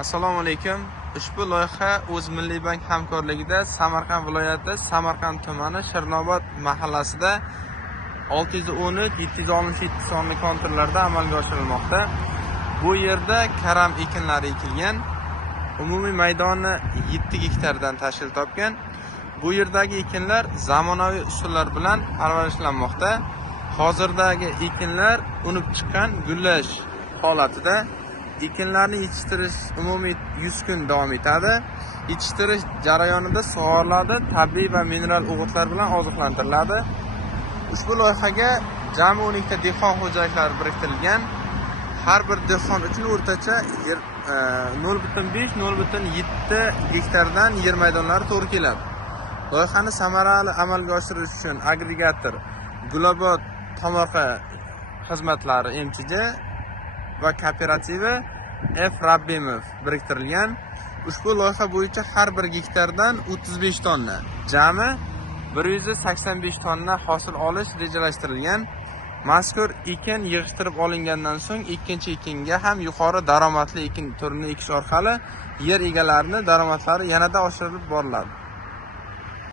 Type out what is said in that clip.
Assalomu alaykum. Ushbu loyiha O'zmilliy bank hamkorligida Samarqand viloyati Samarqand tumani Shirnobod mahallasida 613-767 sonli konturlarda amalga oshirilmoqda. Bu yerda karam ekinlari ekilgan. Umumiy maydoni 7 gektardan tashkil topgan. Bu yerdagi ekinlar zamonaviy usullar bilan parvarishlanmoqda. Hozirdagi ekinlar unib chiqqan gullash holatida. Ekinlarni yetishtirish umumiy 100 kun davom etadi. Yetishtirish jarayonida sug'oriladi, tabiiy va mineral o'g'itlar bilan oziqlantiriladi. Ushbu loyihaga jami 12 ta dehqon xo'jaliklari biriktirilgan. Har bir dehqon uchun o'rtacha 0.5-0.7 gektardan yer maydonlari to'g'ri keladi. Loyihani samarali amalga oshirish uchun agregator Gulobod tomorqa xizmatlari MTJ va kooperativa F. Rabbimov biriktirilgan. Ushbu loyiha bo'yicha har bir gektardan 35 tonna, jami 185 tonna hosil olish rejalashtirilgan. Mazkur ekin yig'ishtirib olingandan so'ng ikkinchi ekinga ham yuqori daromadli ekin turini ekish orqali yer egalarining daromadlari yanada oshirilib boriladi.